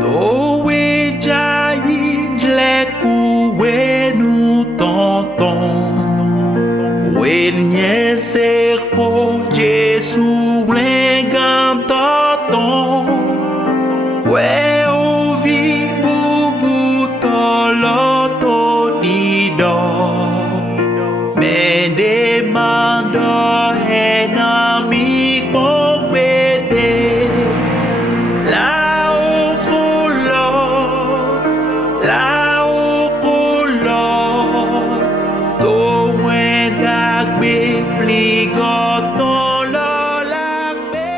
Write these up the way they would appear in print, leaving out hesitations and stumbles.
Towe jayi jlek uwe nu tonton. Wenye serpo Jesu lengam tonton. We uvi bubu toloto dido. Mende mando enami pokbede. La ufulo, la ukulo. To wendak be pligoton lo lakbe.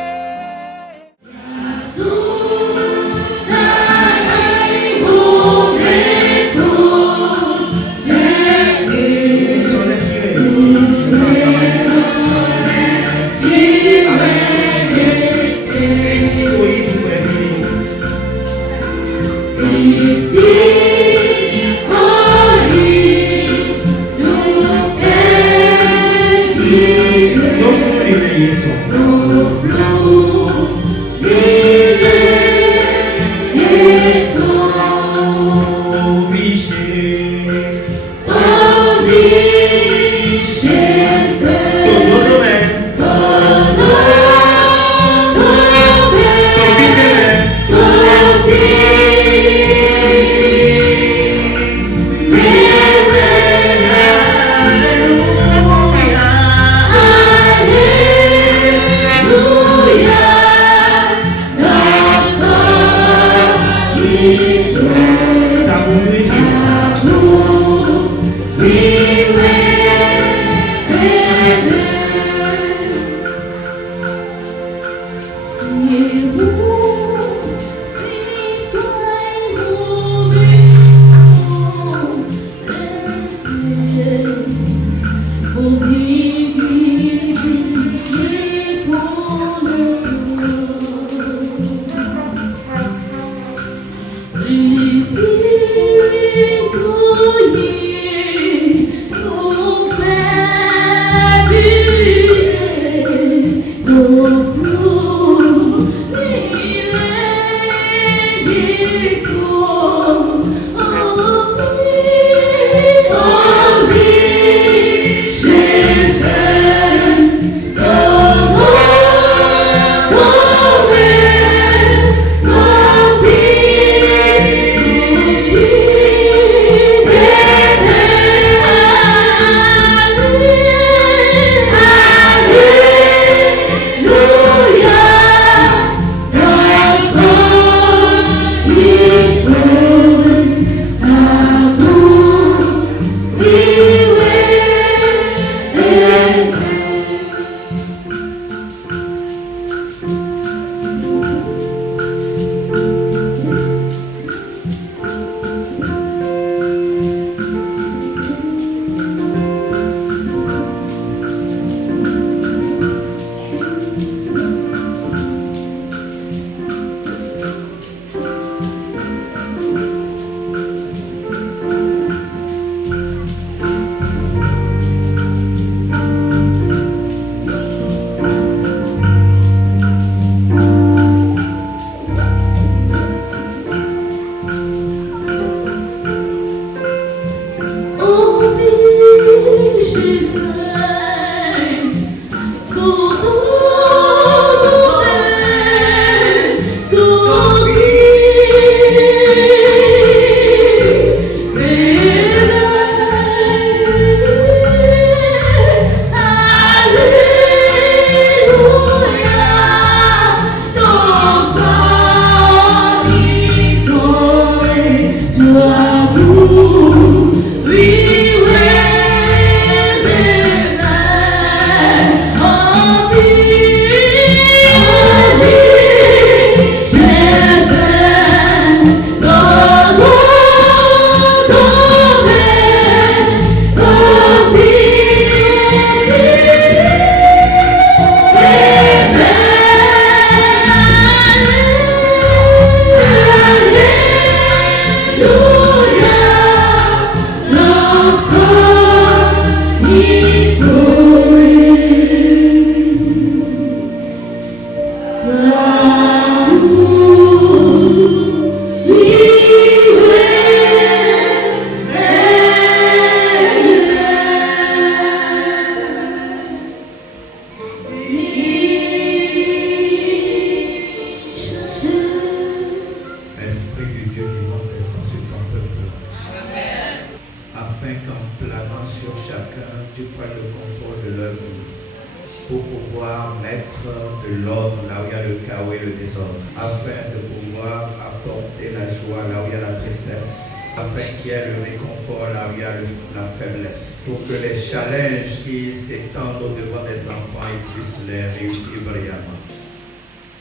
pour pouvoir mettre de l'ordre là où il y a le chaos et le désordre, afin de pouvoir apporter la joie là où il y a la tristesse, afin qu'il y ait le réconfort là où il y a la faiblesse, pour que les challenges qui s'étendent au devant des enfants ils puissent les réussir brillamment.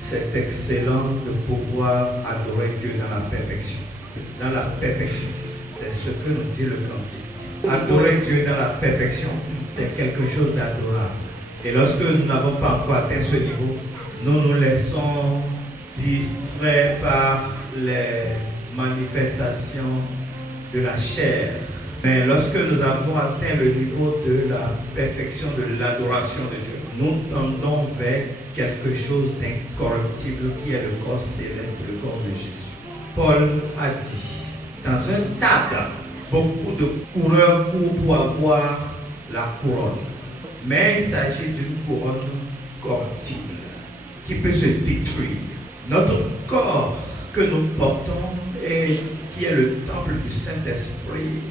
C'est excellent de pouvoir adorer Dieu dans la perfection. Dans la perfection, c'est ce que nous dit le cantique. Adorer Dieu dans la perfection, c'est quelque chose d'adorable. Et lorsque nous n'avons pas encore atteint ce niveau, nous nous laissons distraire par les manifestations de la chair. Mais lorsque nous avons atteint le niveau de la perfection, de l'adoration de Dieu, nous tendons vers quelque chose d'incorruptible qui est le corps céleste, le corps de Jésus. Paul a dit, dans un stade, beaucoup de coureurs courent pour avoir la couronne. Mais il s'agit d'une couronne corruptible qui peut se détruire. Notre corps que nous portons et qui est le temple du Saint-Esprit,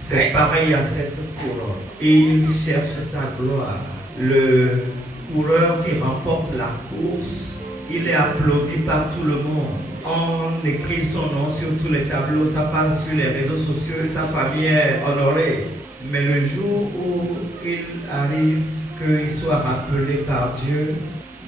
c'est pareil à cette couronne. Il cherche sa gloire. Le coureur qui remporte la course, il est applaudi par tout le monde. On écrit son nom sur tous les tableaux, ça passe sur les réseaux sociaux, sa famille est honorée. Mais le jour où il arrive qu'il soit rappelé par Dieu,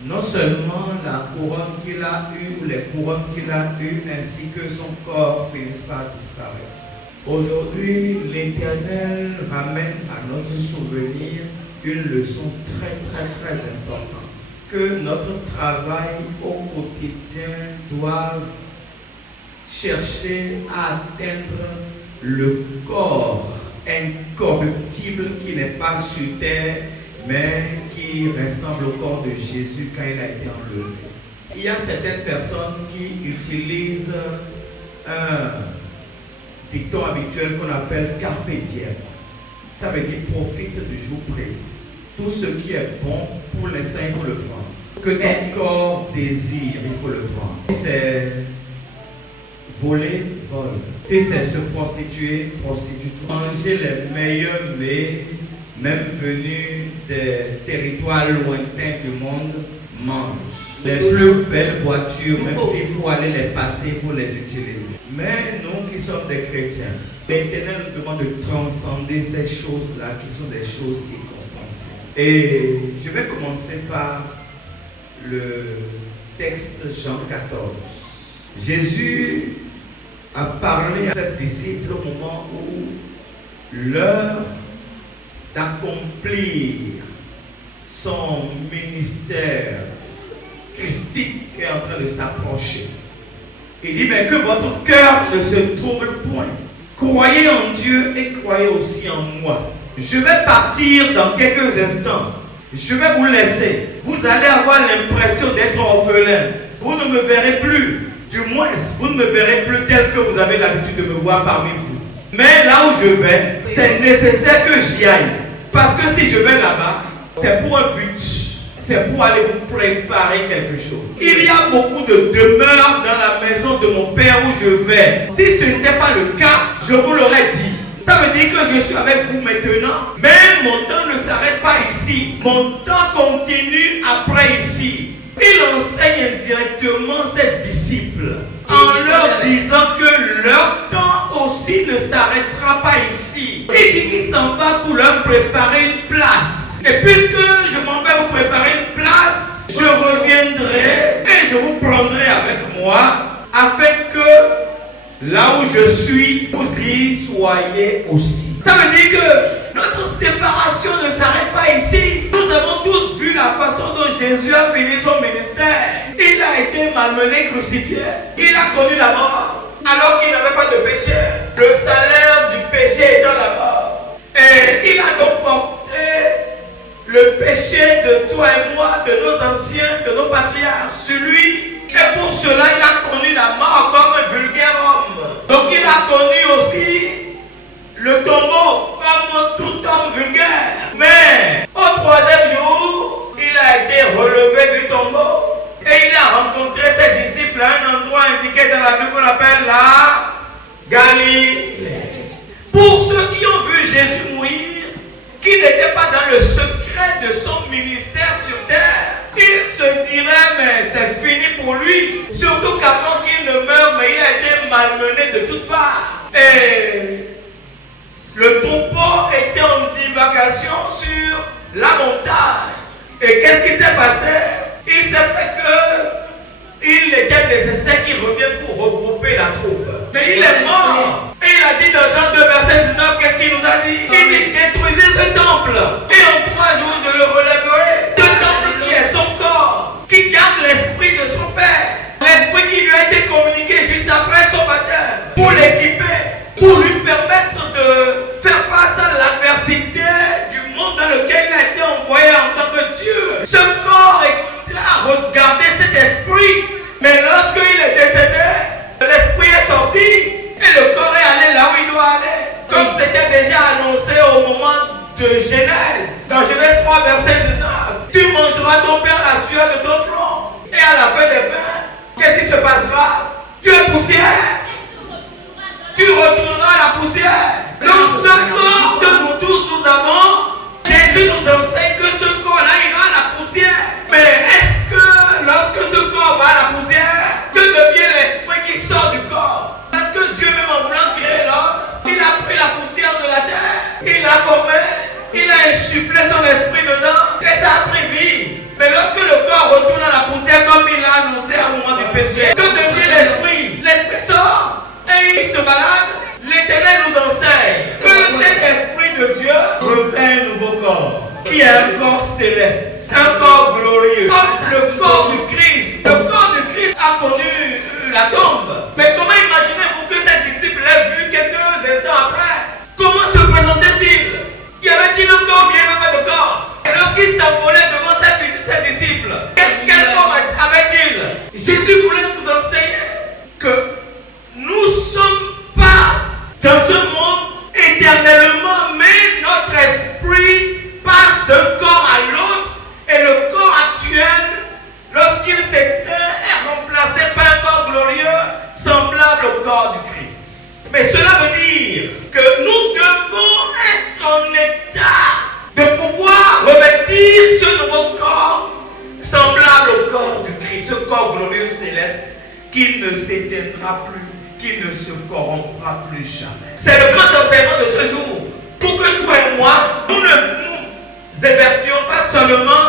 non seulement la couronne qu'il a eue ou les couronnes qu'il a eues ainsi que son corps finissent par disparaître. Aujourd'hui, l'Éternel ramène à notre souvenir une leçon très importante. Que notre travail au quotidien doit chercher à atteindre le corps incorruptible qui n'est pas sur terre, mais qui ressemble au corps de Jésus quand il a été enlevé. Il y a certaines personnes qui utilisent un dicton habituel qu'on appelle carpe diem. Ça veut dire profite du jour présent. Tout ce qui est bon, pour l'instant, il faut le prendre. Que ton corps désire, il faut le prendre. C'est voler, vol. Si c'est se prostituer, prostitue-toi. Manger les meilleurs mets, même venus des territoires lointains du monde, mange. Les plus belles voitures, même s'il faut aller les passer, il faut les utiliser. Mais nous qui sommes des chrétiens, l'Éternel nous demande de transcender ces choses-là qui sont des choses circonstancielles. Et je vais commencer par le texte Jean 14. Jésus a parlé à ses disciples au moment où l'heure d'accomplir son ministère christique est en train de s'approcher. Il dit, mais que votre cœur ne se trouble point. Croyez en Dieu et croyez aussi en moi. Je vais partir dans quelques instants. Je vais vous laisser. Vous allez avoir l'impression d'être orphelin. Vous ne me verrez plus. Du moins, vous ne me verrez plus tel que vous avez l'habitude de me voir parmi vous. Mais là où je vais, c'est nécessaire que j'y aille. Parce que si je vais là-bas, c'est pour un but. C'est pour aller vous préparer quelque chose. Il y a beaucoup de demeures dans la maison de mon Père où je vais. Si ce n'était pas le cas, je vous l'aurais dit. Ça veut dire que je suis avec vous maintenant. Mais mon temps ne s'arrête pas ici. Mon temps continue après ici. Il enseigne indirectement ses disciples en leur disant que leur temps aussi ne s'arrêtera pas ici. Il dit qu'il s'en va pour leur préparer une place. Et puisque je m'en vais vous préparer une place, je reviendrai et je vous prendrai avec moi afin que là où je suis, vous y soyez aussi. Ça veut dire que notre séparation ne s'arrête pas ici. Nous avons tous vu la façon dont Jésus a fini son ministère. Il a été malmené, crucifié. Il a connu la mort alors qu'il n'avait pas de péché. Le salaire du péché étant la mort. Et il a donc porté le péché de toi et moi, de nos anciens, de nos patriarches, sur lui. Et pour cela, il a connu la mort comme un vulgaire homme. Donc il a connu aussi le tombeau comme tout homme vulgaire. Mais au troisième jour, il a été relevé du tombeau. Et il a rencontré ses disciples à un endroit indiqué dans la Bible qu'on appelle la Galilée. Pour ceux qui ont vu Jésus mourir, qui n'étaient pas dans le secret de son ministère malmené de toutes parts. Et le troupeau était en divagation sur la montagne. Et qu'est-ce qui s'est passé? Il s'est fait que il était nécessaire qu'il revienne pour regrouper la troupe. Mais il est mort. Et il a dit dans Jean 2, verset 19, qu'est-ce qu'il nous a dit? Il dit, détruisez ce temple. Et en 3 jours, je le relèverai. Ce temple qui est son corps, qui garde l'esprit de son Père. L'esprit qui lui a été communiqué juste après son baptême. Pour l'équiper, pour lui permettre de faire face à l'adversité du monde dans lequel il a été envoyé en tant que Dieu. Ce corps a regardé cet esprit. Mais lorsqu'il est décédé, l'esprit est sorti et le corps est allé là où il doit aller. Comme c'était déjà annoncé au moment de Genèse. Dans Genèse 3, verset 19. Tu mangeras ton père la sueur de ton front. Et à la fin des fins, qu'est-ce qui se passera? Tu es poussière. Tu retourneras à la poussière. Donc ce corps que nous tous nous avons, Jésus nous enseigne que ce corps-là ira à la poussière. Mais est-ce que lorsque ce corps va à la poussière, que devient l'esprit qui sort du corps? Parce que Dieu même en voulant créer l'homme, il a pris la poussière de la terre, il l'a formé, il a insufflé son esprit dedans et ça a pris vie. Mais lorsque le corps retourne à la poussière comme il l'a annoncé au moment du péché, que devient l'esprit? L'esprit sort et il se balade. L'Éternel nous enseigne que cet esprit de Dieu revêt un nouveau corps, qui est un corps céleste, un corps glorieux, comme le corps du Christ. Le corps du Christ a connu la tombe. Mais comment imaginez-vous que ces disciples l'aient vu quelques instants après? Comment se présentait-il? Y avait-il un corps ou il n'y avait pas de corps? Et lorsqu'il s'envolait devant ses disciples, quel corps avait-il? Jésus voulait nous enseigner que nous ne sommes pas dans ce monde éternellement, mais notre esprit passe d'un corps à l'autre et le corps actuel, lorsqu'il s'éteint, est remplacé par un corps glorieux semblable au corps du Christ. Mais cela veut dire que nous devons être en état de pouvoir revêtir ce nouveau corps semblable au corps du Christ, ce corps glorieux céleste qui ne s'éteindra plus, qui ne se corrompra plus jamais. C'est le grand enseignement de ce jour. Pour que toi et moi, nous ne nous évertions pas seulement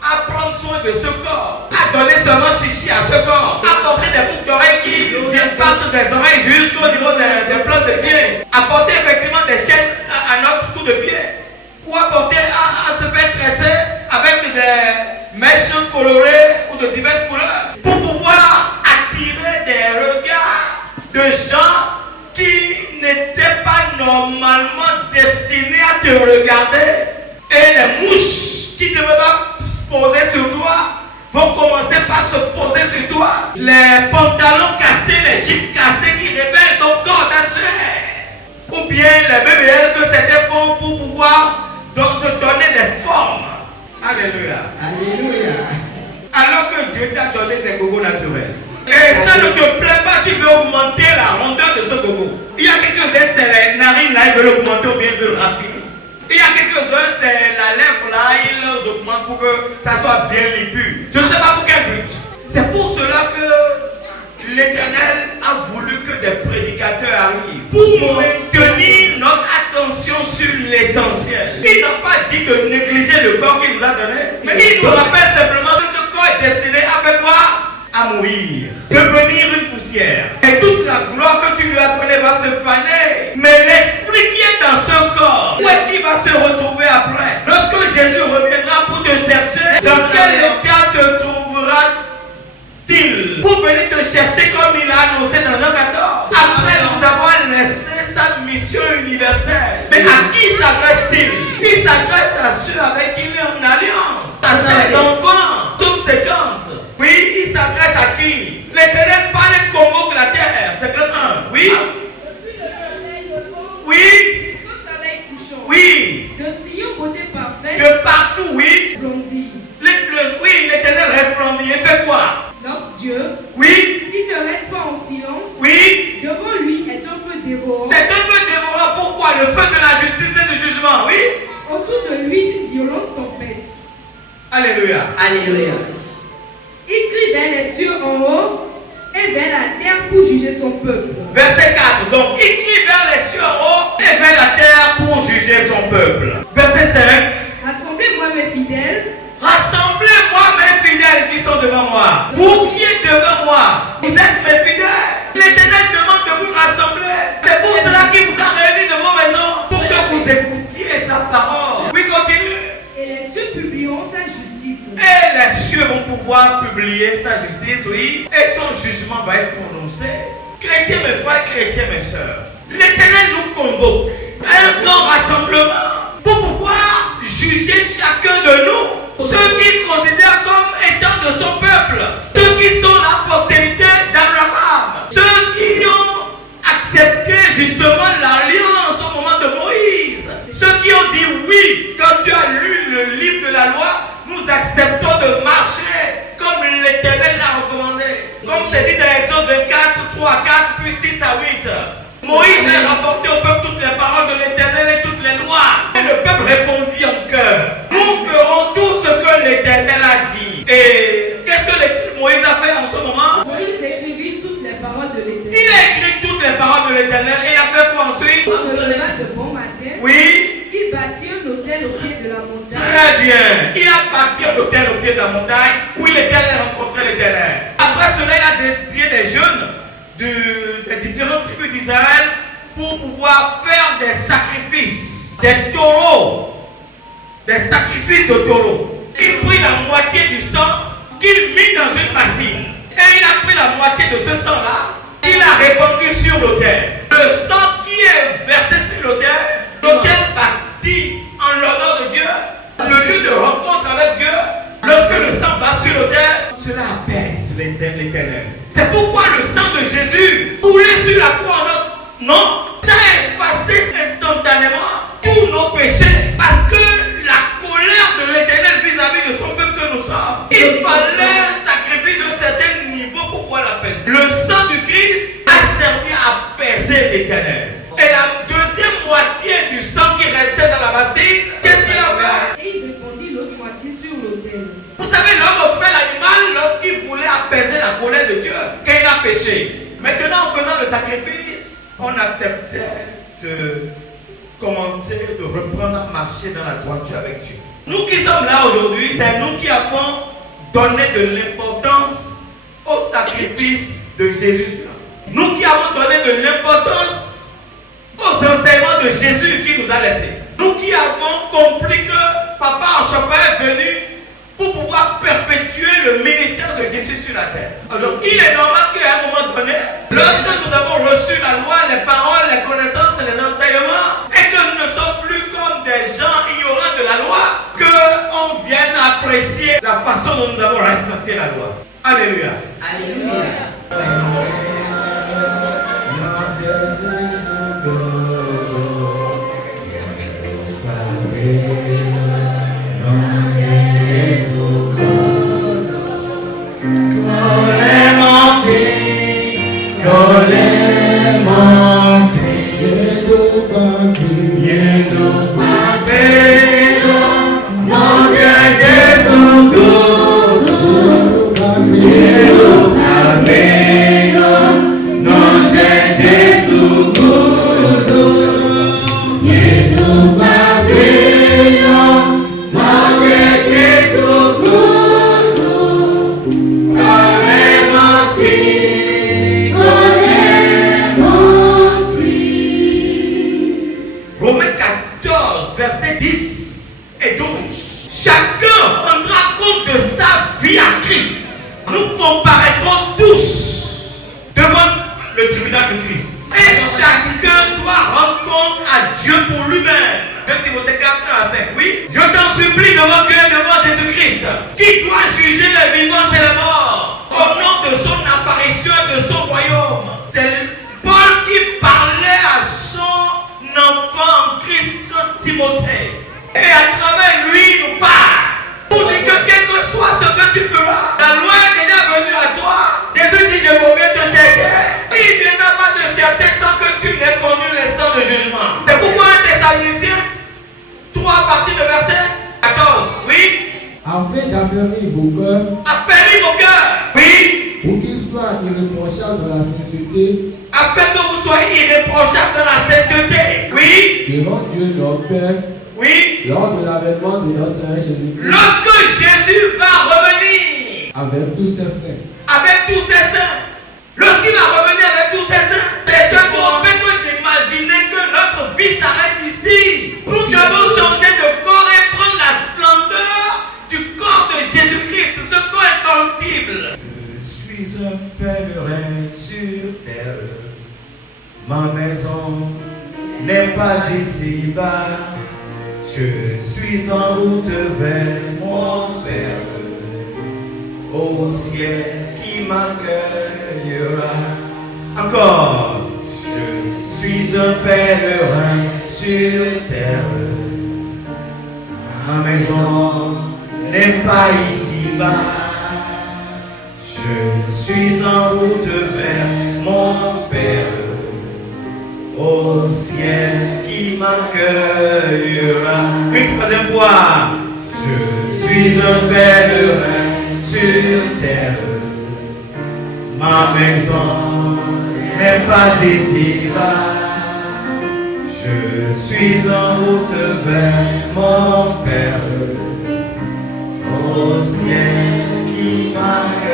à prendre soin de ce corps, à donner seulement chichi à ce corps, à porter des boucles d'oreilles qui viennent partout des oreilles jusqu'au niveau des plantes de pied, à porter effectivement des chaînes à notre cou de pied, ou à porter à se faire tresser avec des mèches colorées ou de diverses couleurs, pour pouvoir attirer des regards de gens qui n'étaient pas normalement destinés à te regarder. Et les mouches qui ne devaient pas se poser sur toi vont commencer par se poser sur toi. Les pantalons cassés, les jupes cassées qui révèlent ton corps, ta chair. Ou bien les BBL que c'était pour pouvoir se donner des formes. Alléluia. Alléluia. Alors que Dieu t'a donné des gogos naturels. Et ça ne te plaît pas, tu veux augmenter la rondeur de ce gogo. Il y a quelques-uns, c'est les narines là, ils veulent augmenter ou bien ils veulent raffiner. Il y a quelques-uns, c'est la lèvre là, ils les augmentent pour que ça soit bien lipu. Je ne sais pas pour quel but. C'est pour cela que l'Éternel a voulu que des prédicateurs arrivent pour maintenir notre attention sur l'essentiel. Il n'a pas dit de négliger le corps qu'il nous a donné, mais il nous rappelle simplement que ce corps est destiné à faire quoi? À mourir, devenir une poussière. Et toute la gloire que tu lui as donnée va se faner. Mais l'esprit qui est dans ce corps, où est-ce qu'il va se retrouver après? Lorsque Jésus reviendra pour te chercher, dans quel état te trouvera-t-il? Pour venir te chercher comme il a annoncé dans Jean 14. Après nous avoir laissé sa mission universelle. Mais à qui s'adresse-t-il? Il s'adresse à ceux avec qui il est en alliance. À ses enfants, toutes ses gantes. Oui, il s'adresse à qui? L'Éternel parle et convoque la terre. C'est un. Oui. Depuis le soleil levant Oui. jusqu'au soleil couchant. Oui. De Sion, beauté parfaite. De partout, oui. Blondie. Oui, l'Éternel resplendit. Il fait quoi? Notre Dieu. Oui. Il ne reste pas en silence. Oui. Devant lui est un feu dévorant. C'est un feu dévorant. Pourquoi? Le feu de la justice et du jugement. Oui. Autour de lui, une violente tempête. Alléluia. Alléluia. Il crie vers les cieux en haut et vers la terre pour juger son peuple. Verset 4. Donc, il crie vers les cieux en haut et vers la terre pour juger son peuple. Verset 5. Rassemblez-moi mes fidèles. Rassemblez-moi mes fidèles qui sont devant moi. Vous qui êtes devant moi, vous êtes mes fidèles. L'Éternel demande de vous rassembler. C'est pour cela qu'il vous a réunis de vos maisons. Pour que vous écoutiez sa parole. Oui, continue. Et les cieux publieront sa justice. Et les cieux vont pouvoir publier sa justice, oui. Et son jugement va être prononcé. Chrétiens, mes frères, chrétiens, mes soeurs. L'Éternel nous convoque à un grand rassemblement pour pouvoir juger chacun de nous. Ceux qu'il considère comme étant de son peuple, ceux qui sont la postérité d'Abraham, ceux qui ont accepté justement l'alliance au moment de Moïse, ceux qui ont dit oui quand tu as lu le livre de la loi, nous acceptons de marcher comme l'Éternel l'a recommandé. Comme c'est dit dans Exode 24, 3 à 4, puis 6 à 8. Moïse a rapporté au peuple toutes les paroles de l'Éternel et toutes les lois. Et le peuple répondit en chœur. Nous ferons tout ce que l'Éternel a dit. Et qu'est-ce que Moïse a fait en ce moment? Moïse écrivit toutes les paroles de l'Éternel. Il a écrit toutes les paroles de l'Éternel et il a fait quoi ensuite? Il se leva de bon matin. Oui. Il bâtit un autel au pied de la montagne. Très bien. Il a bâti un autel au pied de la montagne où il était allé rencontrer l'Éternel. Après cela, il a dédié des jeunes des différentes tribus d'Israël pour pouvoir faire des sacrifices, des taureaux, des sacrifices de taureaux. Il prit la moitié du sang qu'il mit dans une bassine et il a pris la moitié de ce sang-là, il a répandu sur l'autel. Le sang qui est versé sur l'autel bâtit en l'honneur de Dieu, le lieu de rencontre avec Dieu. Lorsque le sang va sur l'autel, cela apaise l'Éternel. C'est pourquoi le sang de Jésus coulé sur la croix en notre nom, ça a effacé instantanément tous nos péchés. Parce que la colère de l'Éternel vis-à-vis de son peuple que nous sommes, il fallait un sacrifice d'un certain niveau pour pouvoir l'apaiser. Le sang du Christ a servi à apaiser l'Éternel. Et la deuxième moitié du sang qui restait dans la bassine, qu'est-ce qu'il a fait? Et il répandit l'autre moitié sur l'autel. Vous savez, l'homme fait l'animal lorsqu'il voulait apaiser la colère de Dieu, quand il a péché. Maintenant, en faisant le sacrifice, on acceptait de commencer, de reprendre à marcher dans la droiture avec Dieu. Nous qui sommes là aujourd'hui, c'est nous qui avons donné de l'importance au sacrifice de Jésus. Nous qui avons donné de l'importance aux enseignements de Jésus qui nous a laissés. Nous qui avons compris que Papa Archevêque est venu pour pouvoir perpétuer le ministère de Jésus sur la terre. Alors, il est normal qu'à un moment donné, lorsque nous avons reçu la loi, les paroles, les connaissances et les enseignements, et que nous ne sommes plus comme des gens ignorants de la loi, qu'on vienne apprécier la façon dont nous avons respecté la loi. Alléluia. Alléluia. Afin d'affermir vos cœurs. Affermir vos cœurs. Oui. Pour qu'ils soient irréprochable dans la sainteté. Afin que vous soyez irréprochables dans la sainteté. Oui. Devant Dieu notre Père. Oui. Lors de l'avènement de notre Seigneur Jésus-Christ. Lorsque Jésus va revenir. Avec tous ses saints. Avec tous ses saints. Lorsqu'il va revenir avec tous ses saints. C'est ce qu'on peut imaginer que notre vie s'arrête ici. Nous devons changer de corps et prendre la splendeur du corps de Jésus-Christ, ce corps incorruptible. Je suis un pèlerin sur terre. Ma maison n'est pas ici-bas. Je suis en route vers mon Père. Au ciel qui m'accueillera. Encore. Je suis un pèlerin sur terre. Ma maison n'est pas ici-bas. Je suis en route vers mon Père. Au ciel qui m'accueillera. Une troisième fois. Je suis un pèlerin sur terre. Ma maison n'est pas ici-bas. Je suis en route vers mon Père. Au ciel qui m'accueillera.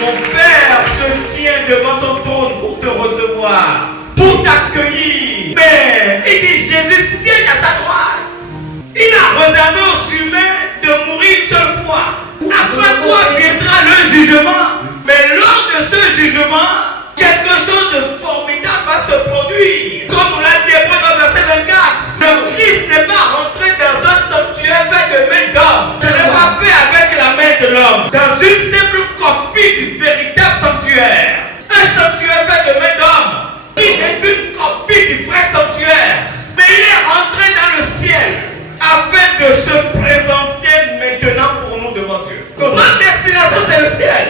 Mon Père se tient devant son trône pour te recevoir, pour t'accueillir. Mais il dit Jésus siège à sa droite. Il a réservé aux humains de mourir une seule fois. Après quoi viendra le jugement. Mais lors de ce jugement, quelque chose de formidable va se produire. Comme on l'a dit Hébreux verset 24, le Christ n'est pas rentré dans un sanctuaire fait de main d'homme. Ce n'est pas fait avec la main de l'homme. Dans une simple copie du véritable sanctuaire. Un sanctuaire fait de main d'homme. Il n'est qu'une copie du vrai sanctuaire. Mais il est rentré dans le ciel afin de se présenter maintenant pour nous devant Dieu. Donc notre destination c'est le ciel.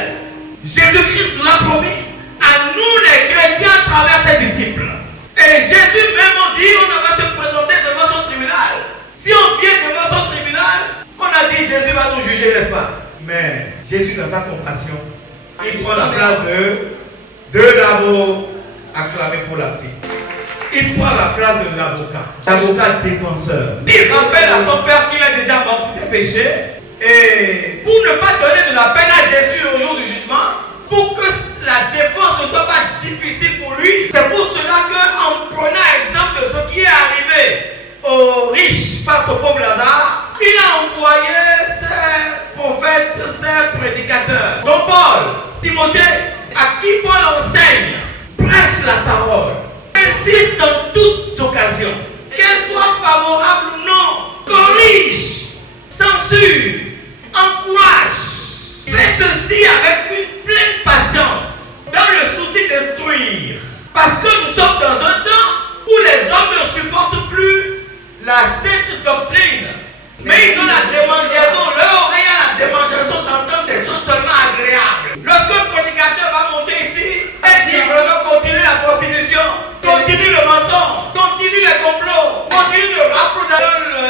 Jésus-Christ nous l'a promis à nous les chrétiens à travers ses disciples. Et Jésus même dit on va se présenter devant son tribunal. Si on vient devant son tribunal, on a dit Jésus va nous juger, n'est-ce pas? Mais Jésus dans sa compassion, il prend la place de l'avocat acclamé pour la petite. Il prend la place de l'avocat défenseur. Il rappelle à son père qu'il est déjà mort pour des péchés. Et pour ne pas donner de la peine à Jésus au jour du jugement, pour que la défense ne soit pas difficile pour lui, c'est pour cela qu'en prenant exemple de ce qui est arrivé aux riches face au pauvre Lazare, il a envoyé ses prophètes, ses prédicateurs, dont Paul, Timothée, à qui Paul enseigne, prêche la parole, insiste en toutes occasions, qu'elle soit favorable ou non, corrige, censure, encourage. Fais ceci avec une pleine patience, dans le souci d'instruire. Parce que nous sommes dans un temps où les hommes ne supportent plus la sainte doctrine. Mais ils ont la démangeaison, leur oreille a la démangeaison d'entendre des choses seulement agréables. Lorsque le prédicateur va monter ici et dire vraiment continue la prostitution, continue le mensonge, continue les complots, continue de rapprocher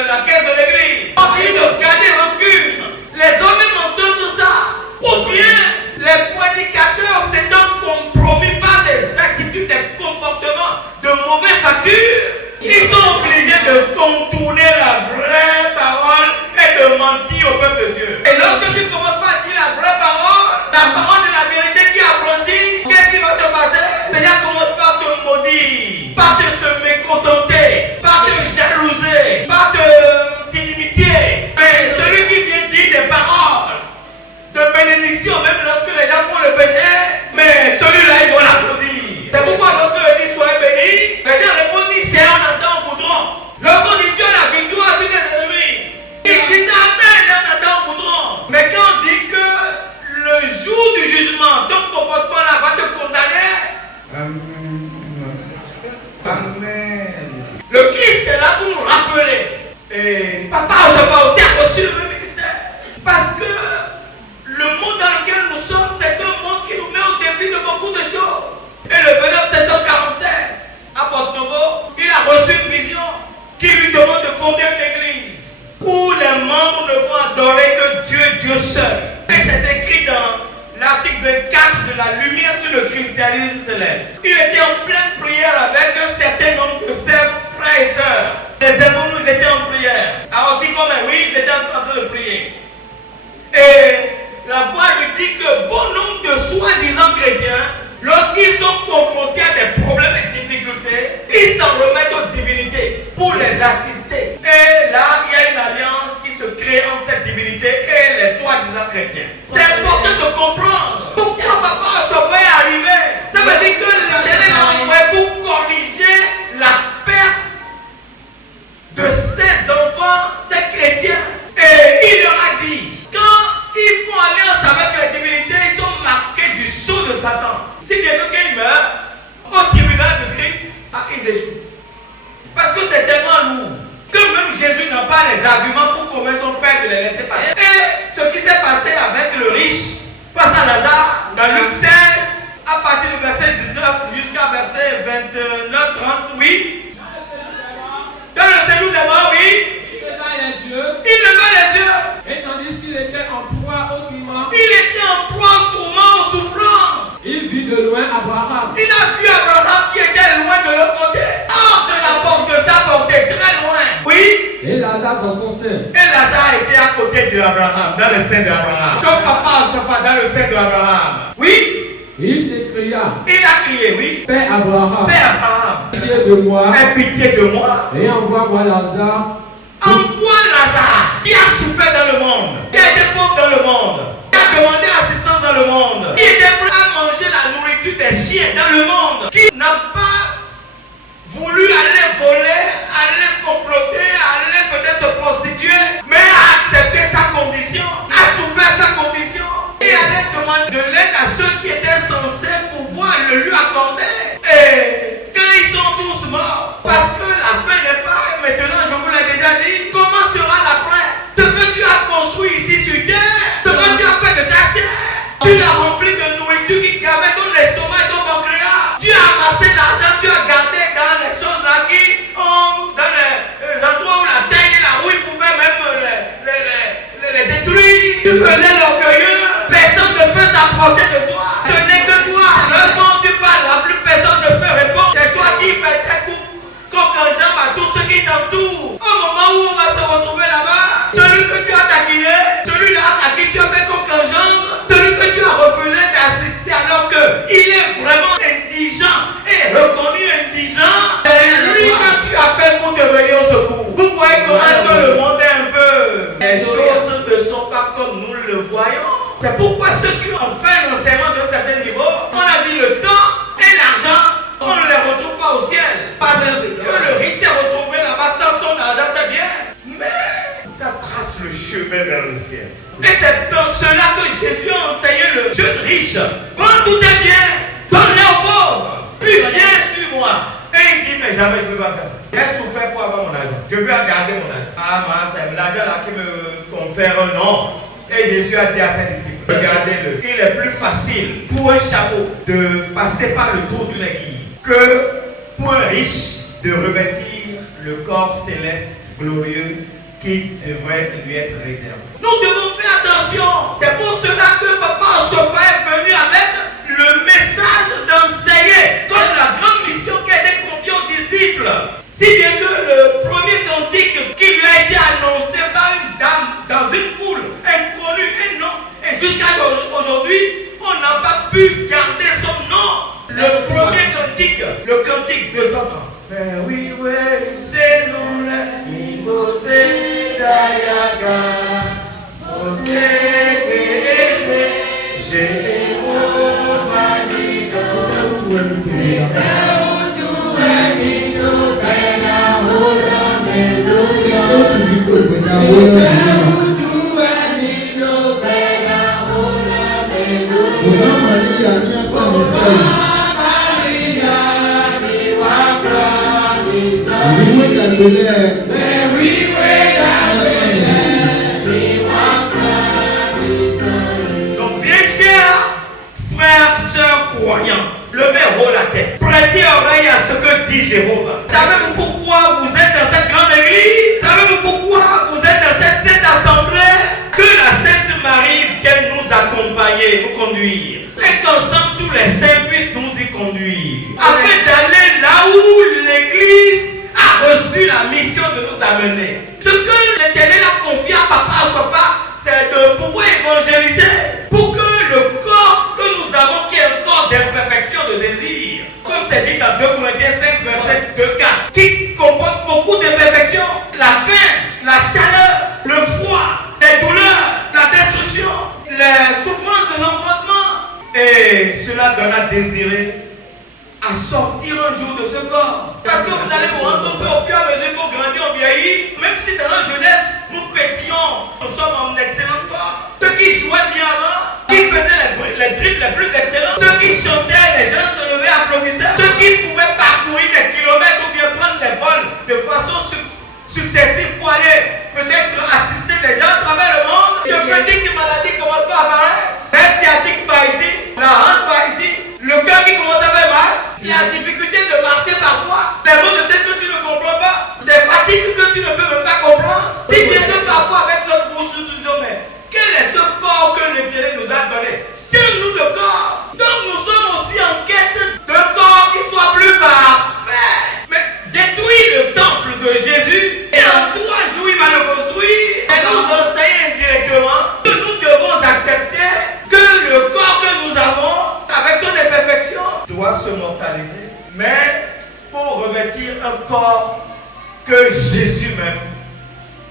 la caisse de l'église, continue de garder rancune. Les hommes même entendent ça. Ou bien les prédicateurs s'étant compromis par des attitudes, des comportements de mauvaise facture, ils sont obligés de contourner la vraie parole et de mentir au peuple de Dieu. Et lorsque tu commences pas à dire la vraie parole de la vérité qui a franchi, qu'est-ce qui va se passer? Les gens commencent par te maudire, par te se mécontenter, par te jalouser, par t'inimitier. Mais celui qui vient dire des paroles de bénédiction, même lorsque les gens font le péché, mais celui-là, ils vont l'applaudir. C'est pourquoi lorsque on dit soyez bénis, les gens répondent, j'ai un entend au goudron. Lorsqu'on dit tu as la victoire sur tes ennemis, ils disent amen, on entend au les membres ne vont adorer que Dieu, Dieu seul. Et c'est écrit dans l'article 24 de la lumière sur le christianisme céleste. Il était en pleine prière avec un certain nombre de ses frères et sœurs. Les héros, nous étaient en prière. Alors on dit comme oui, ils étaient en train de prier. Et la voix lui dit que bon nombre de soi-disant chrétiens, lorsqu'ils sont confrontés à des problèmes et difficultés, ils s'en remettent aux divinités pour les assister. Et là, il y a une alliance qui se crée entre cette divinité et les soi-disant chrétiens. C'est important de comprendre pourquoi papa Chopin est arrivé. Ça veut dire que l'Éternel a envoyé pour corriger la perte de ses enfants, ces chrétiens. Et il leur a dit, quand ils font alliance avec les divinités, ils sont marqués du sceau de Satan. Si bien que quand ils meurent au tribunal de Christ, ils échouent. Parce que c'est tellement lourd que même Jésus n'a pas les arguments pour convaincre son père de les laisser passer. Et ce qui s'est passé avec le riche face à Lazare, dans Luc 16, à partir du verset 19 jusqu'à verset 29-30, oui. Dans le séjour des morts, oui. Il leva les yeux. Il leva les yeux. Et tandis qu'il était en proie au tourment, Il était en proie au tourment, aux souffrances. il vit de loin Abraham. Il a vu Abraham qui était loin de l'autre côté, hors de la porte de sa portée, très loin. Oui. Et Lazare dans son sein. Et Lazare était à côté d'Abraham, dans le sein d'Abraham. Comme papa Chopin dans le sein d'Abraham. Oui. Il s'écria, Il a crié, oui. Père Abraham, Père Abraham, pitié de moi, aie pitié de moi. et envoie-moi Lazare. Envoie Lazare, qui a souffert dans le monde, qui a été pauvre dans le monde, qui a demandé assistance dans le monde, qui était prêt à manger la nourriture des chiens dans le monde, qui n'a pas voulu aller voler, aller comploter, aller peut-être se prostituer, mais a accepté sa condition, a souffert sa condition et allait demander de l'aide à ceux qui étaient censés pouvoir le lui accorder. Et quand ils sont tous morts, parce que la fin n'est pas, maintenant je vous l'ai déjà dit, comment sera l'après? Ce que tu as construit ici sur terre, ce que tu as fait de ta chair, tu l'as rempli de nourriture qui gavait ton estomac et ton pancréas. Tu as amassé l'argent, tu as gardé dans les choses là qui, dans les endroits où la terre et la rouille pouvaient même les détruire. Tu faisais l'orgueilleux. Personne ne peut s'approcher de toi. Ce n'est que toi. Lorsqu'on tu parles, la plus personne ne peut répondre. C'est toi qui fais tes coups coq en jambe à tous ceux qui t'entourent. Au moment où on va se retrouver là-bas, celui que tu as taquiné, celui-là à qui tu as fait coq en jambe, celui que tu as refusé d'assister alors qu'il est vraiment indigent et reconnu indigent, c'est lui que tu appelles pour te venir au secours. Vous voyez comment est-ce que le monde est un peu. Les choses ne sont pas comme nous le voyons. C'est pourquoi ceux qui ont fait l'enseignement d'un certain niveau, on a dit le temps et l'argent, on ne les retrouve pas au ciel. Parce que le riche s'est retrouvé là-bas sans son argent, c'est bien. Mais ça trace le chemin vers le ciel. Et c'est dans cela que Jésus a enseigné le jeune riche. Prends tous tes biens, donne-les aux pauvres, puis viens sur moi. Et il dit, mais jamais je ne vais pas faire ça. J'ai souffert pour avoir mon argent. Je veux garder mon argent. Ah, moi, c'est l'argent là qui me confère un nom. Et Jésus a dit à ses disciples, regardez-le, il est plus facile pour un chameau de passer par le tour d'une aiguille que pour un riche de revêtir le corps céleste glorieux qui devrait lui être réservé. Nous devons faire attention. C'est pour cela que papa Chopin est venu avec le message d'enseigner comme la grande mission qui a été confiée aux disciples. Si bien que le premier cantique qui lui a été annoncé par une dame dans une foule inconnue et non, et jusqu'à aujourd'hui, on n'a pas pu garder son nom. Le premier cantique, le cantique 230. Oui, oui, c'est nous le Mimosé Dayaga, Mosé Bébé, Jéhovah Donc bien chers frères, sœurs croyants, levez haut la tête, prêtez oreille à ce que dit Jéhovah. Savez-vous pourquoi vous êtes dans cette grande église? Savez-vous pourquoi vous êtes dans cette conduire. Et qu'ensemble tous les saints puissent nous y conduire. Afin d'aller là où l'Église a reçu la mission de nous amener. Ce que l'Éternel a confié à Papa Assopa, c'est de pouvoir évangéliser pour que le corps que nous avons, qui est un corps d'imperfection, de désir, comme c'est dit dans 2 Corinthiens 5, verset 2-4, qui comporte beaucoup d'imperfections, la faim, la chaleur, le froid, les douleurs, la destruction, les souffrances de l'enfantement. Et cela donne à désirer à sortir un jour de ce corps. Parce que vous allez vous rendre compte qu'au fur et à mesure qu'on grandit, on vieillit, même si dans la jeunesse, nous pétillons, nous sommes en excellente forme. Ceux qui jouaient bien avant, qui faisaient les dribbles les plus excellents, ceux qui chantaient, les gens se levaient, applaudissaient, ceux qui pouvaient parcourir des kilomètres ou bien prendre les vols de façon successive pour aller peut-être assister des gens à travers le monde. De petites maladies commencent à apparaître. Un sciatique par ici, la hanche par ici, le cœur qui commence à faire mal, la difficulté de marcher parfois, des maux de tête que tu ne comprends pas, des fatigues que tu ne peux même pas comprendre. Si bien que parfois avec notre bouche nous disons, mais quel est ce corps que l'Éternel nous a donné? Change-nous de corps. Donc nous sommes aussi en quête d'un corps qui soit plus parfait. Mais détruis le temple de Jésus et en 3 jours il va le construire et nous enseigner indirectement que nous devons accepter que le corps que nous avons, avec son imperfection, doit se mortaliser, mais pour revêtir un corps que Jésus même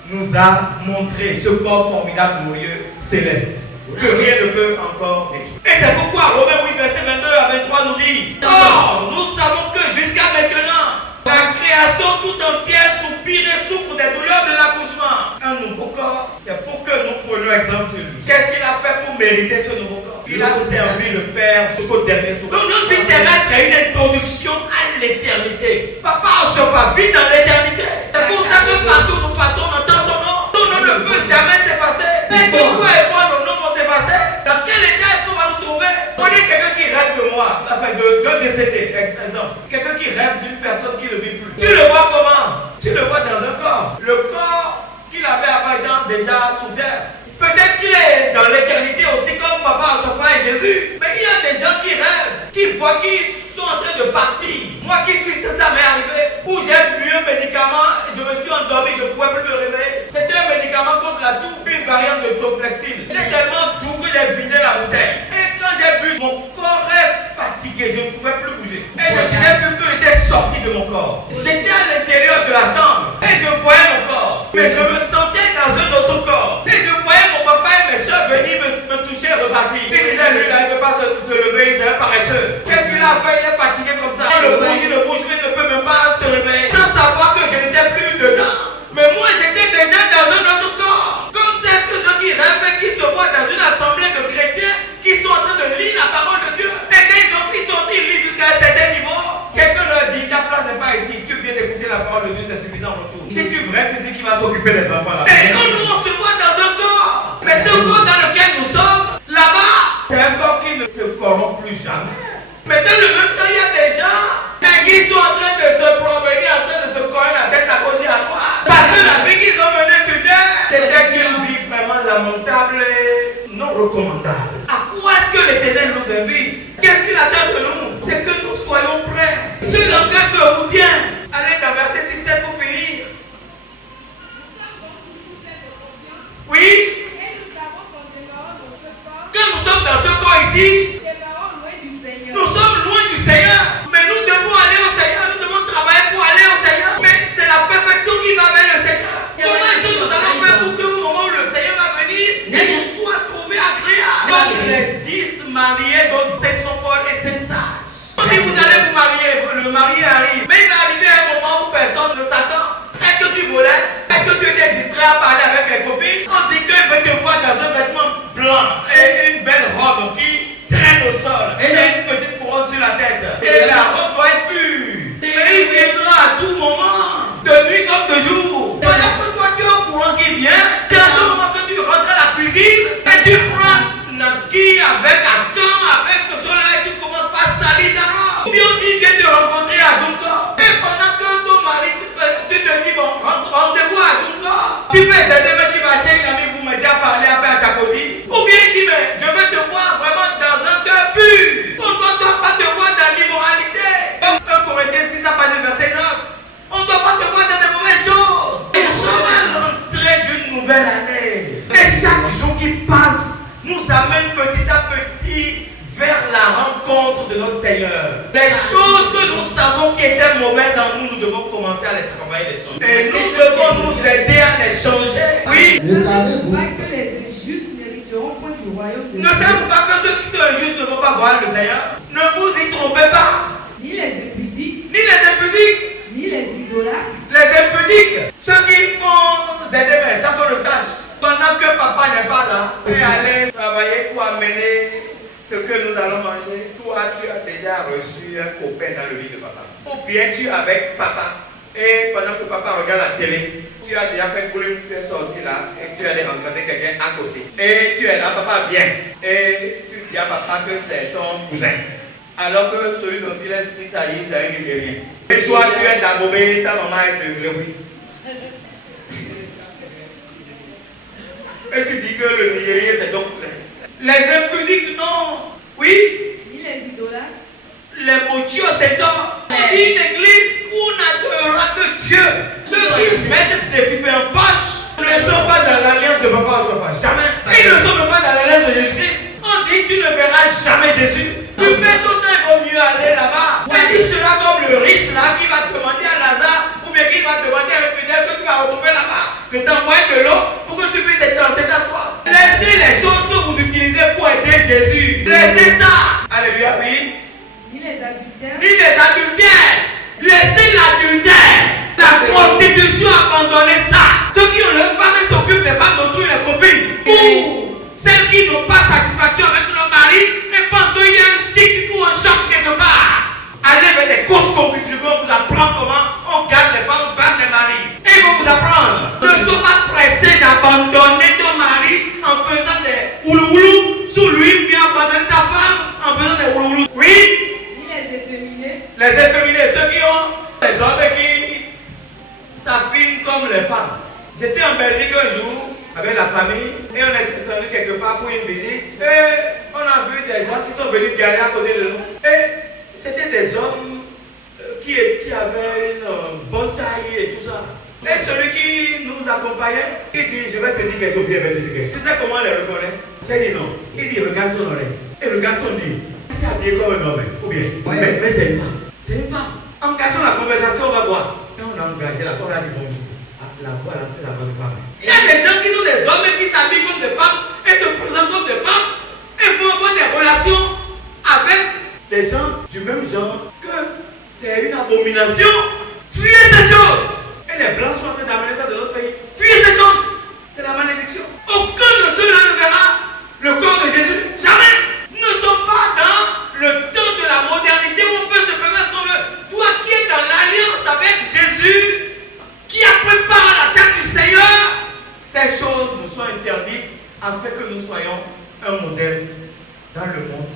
nous a montré, ce corps formidable, glorieux, céleste, que rien ne peut encore détruire. Et c'est pourquoi Romains 8, verset 22 à 23 nous dit: or, nous savons que jusqu'à maintenant, la création tout entière soupire et souffre des douleurs de l'accouchement. Un nouveau corps, c'est pour que nous prenions exemple sur lui. Qu'est-ce qu'il a fait pour mériter ce nouveau corps? Il a servi le Père jusqu'au dernier souffle. Donc notre vie terrestre est une introduction à l'éternité. Papa Assopa vit dans l'éternité. C'est pour ça que partout nous passons, on entend son nom. Ton nom ne peut jamais s'effacer. Mais si toi et moi, nos noms vont s'effacer, dans quel état est-ce qu'on va nous trouver? Prenez quelqu'un qui rêve de moi, enfin d'un décédé, exemple. Quelqu'un qui rêve d'une personne qui ne vit plus. Tu le vois comment? Tu le vois dans un corps. Le corps qu'il avait avant déjà sous terre. Peut-être qu'il est dans l'éternité aussi comme Papa Assopa et Jésus. Mais il y a des gens qui rêvent, qui voient qu'ils sont en train de partir. Moi qui suis, ça m'est arrivé, où j'ai bu un médicament, je me suis endormi, je ne pouvais plus me réveiller. C'était un médicament contre la toux, une variante de Toplexil. C'était tellement doux que j'ai vidé la bouteille. Et quand j'ai bu, mon corps est fatigué, je ne pouvais plus bouger. Et j'ai vu que j'étais sorti de mon corps. J'étais à l'intérieur de la chambre et je voyais mon corps. Mais je me sentais dans un autre corps. Et je voyais mon papa et mes soeurs venir me toucher et repartir. Il disait, lui, là, il ne peut pas se lever, il est un paresseux. Qu'est-ce qu'il a fait? Il est fatigué comme ça. Il le bouge, mais il ne peut même pas se réveiller. Sans savoir que je n'étais plus dedans. Mais moi, j'étais déjà dans un autre corps. Comme c'est tous ceux qui rêvent et qui se voient dans une assemblée de chrétiens qui sont en train de lire la parole de Dieu. Et quand ils lisent jusqu'à un certain niveau, quelqu'un leur dit, ta place n'est pas ici. Tu viens d'écouter la parole de Dieu, c'est suffisant en retour. Si tu restes ici, qui va s'occuper des enfants là? Et quand nous, on se voit dans un corps. Mais ce corps dans lequel nous sommes, là-bas, c'est un corps qui ne se corrompt plus jamais. Mais dans le même temps, il y a des gens qui sont en train de se promener, en train de se coller la tête à gauche et à droite. Parce que la vie qu'ils ont menée sur terre, c'était une vie vraiment lamentable et non recommandable. À quoi est-ce que l'Éternel nous invite? Qu'est-ce qu'il attend de nous? C'est que nous soyons prêts. Ce langage que vous tient. Allez dans verset 6-7 pour finir. Oui. Et nous savons qu'en demeurant dans ce corps, Quand nous sommes dans ce corps ici, demeurons loin du Seigneur. nous sommes loin du Seigneur. Mais nous devons aller au Seigneur. Nous devons travailler pour aller au Seigneur. Mais c'est la perfection qui va vers le Seigneur. Comment est-ce que nous allons faire pour que au moment où le Seigneur va venir, nous soit trouvé agréable? Comme les 10 mariés, donc 5 sont folles et 5 sages. On dit vous allez vous marier, le marié arrive. Mais il va arriver à un moment où personne ne s'attend. Est-ce que tu volais? Est-ce que tu étais distrait à parler avec les copines? On dit que qui passe nous amène petit à petit vers la rencontre de notre Seigneur. Les choses que nous savons qui étaient mauvaises en nous, nous devons commencer à les travailler, les changer. Et nous devons nous aider à les changer. Oui. Ne savez-vous Pas que les injustes n'hériteront point du royaume de Ne savez-vous pas que ceux qui sont injustes ne vont pas voir le Seigneur? Ne vous y trompez pas. ni les impudiques, Ni les impudiques. ni les idolâtres, Les impudiques. Ceux qui font aider, mais ça qu'on le sache. Pendant que papa n'est pas là, et aller travailler pour amener ce que nous allons manger, toi tu as déjà reçu un copain dans le lit de papa. Ou bien tu es avec papa, et pendant que papa regarde la télé, tu as déjà fait couler, tu es sorti là, et tu es allé rencontrer quelqu'un à côté. Et tu es là, papa vient, et tu dis à papa que c'est ton cousin. Alors que celui dont il s'agit, c'est un Nigérien. Et toi tu es d'Agobé, ta maman est de Gléoui. Et tu dis que le Nigérien c'est ton cousin. Les impudiques, non. Oui. ni les idolâtres, Les motios, c'est toi. On dit une église où on n'adorera que Dieu. Ceux qui mettent des pipes en poche ne sont pas dans l'alliance de papa au chauffage. Jamais. Ils ne sont même pas dans l'alliance de Jésus-Christ. On dit tu ne verras jamais Jésus. Tu perds ton temps, il vaut mieux aller là-bas. Et tu seras comme le riche là qui va demander à Lazare ou bien qui va demander à un fidèle que tu vas retrouver là-bas de t'envoyer de l'eau pour que tu puisses étancher ta soif. Laissez les choses que vous utilisez pour aider Jésus. Laissez ça. Alléluia, oui. ni les adultères, Ni les adultères. Laissez l'adultère. La prostitution, abandonnez ça. Ceux qui ont leurs femmes et s'occupent des femmes d'autrui, les copines. Ou celles qui n'ont pas satisfaction avec leur mari et pensent qu'il y a un chic ou un choc quelque part. Allez vers des coachs concubines, vous apprendre comment on garde les femmes, on garde les maris. Et ils vont vous apprendre. Ne sois pas pressé d'abandonner ton mari en faisant des ouloulous sous lui, puis abandonner ta femme en faisant des ouloulous. Oui. ni les efféminés, Les efféminés, ceux qui ont les hommes qui s'affinent comme les femmes. J'étais en Belgique un jour avec la famille et on est descendu quelque part pour une visite. Et on a vu des gens qui sont venus garer à côté de nous. Et c'était des hommes qui avaient une bonne taille et tout ça. Et celui qui nous accompagnait, il dit, je vais te dire quelque chose, je vais te dire quelque chose. Tu sais comment on les reconnaît? J'ai dit non. Il dit, regarde son oreille. Et regarde son nez. Il s'est habillé comme un homme. Ou bien, mais c'est une femme. C'est une femme. Engageons la conversation, on va voir. Quand on a engagé la parole, on a dit bonjour. La voix là, c'est la bonne femme. Il y a des gens qui sont des hommes et qui s'habillent comme des femmes et se présentent comme des femmes et vont avoir des relations avec des gens du même genre que c'est une abomination. Fuyez ces choses. Et les blancs sont en train d'amener ça de notre pays. Fuyez ces choses. C'est la malédiction. Aucun de ceux-là ne verra le corps de Jésus. Jamais. Nous ne sommes pas dans le temps de la modernité où on peut se permettre ce qu'on veut. Toi qui es dans l'alliance avec Jésus, qui a préparé la tête du Seigneur, ces choses nous sont interdites afin que nous soyons un modèle dans le monde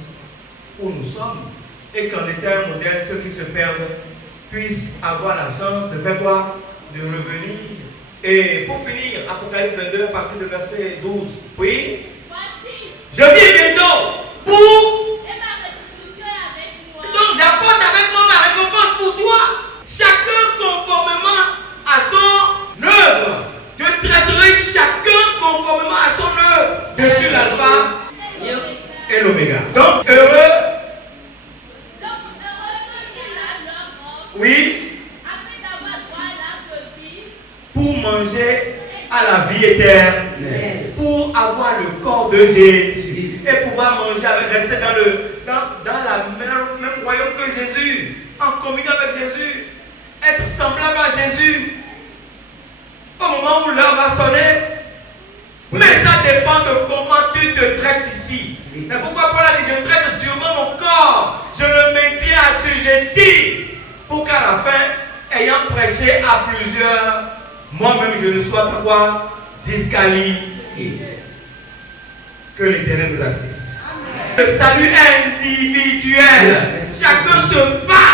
où nous sommes. Et qu'en étant un modèle, ceux qui se perdent puissent avoir la chance de faire quoi? De revenir. Et pour finir, Apocalypse 22 à partir du verset 12. Oui? Je viens bientôt pour... Et ma restitution est avec moi. Donc j'apporte avec moi ma récompense pour toi. Chacun conformément à son œuvre. Je traiterai chacun conformément à son œuvre. Je suis l'alpha et l'oméga. Donc heureux. Donc, heureux ceux qui lavent leur robe, Oui. afin d'avoir droit à l'arbre de vie, Pour manger à la vie éternelle. Pour avoir le corps de Jésus. Et pouvoir manger avec, rester dans la même royaume que Jésus. En communion avec Jésus. Être semblable à Jésus. Au moment où l'heure va sonner. Mais ça dépend de comment tu te traites ici. Mais pourquoi Paul a dit, je traite durement mon corps. Je le maintiens assujetti. Pour qu'à la fin, ayant prêché à plusieurs, moi-même je ne sois pas quoi? Disqualifié. Que l'Éternel nous assiste. Le salut individuel. Chacun se bat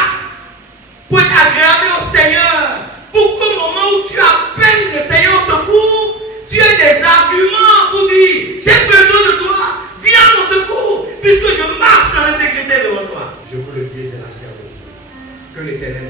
pour être agréable au Seigneur. Pour qu'au moment où tu appelles le Seigneur au secours, tu aies des arguments pour dire, j'ai besoin de toi, viens à mon secours, puisque je marche dans l'intégrité devant toi. Je vous le dis, j'ai la chair. Que l'Éternel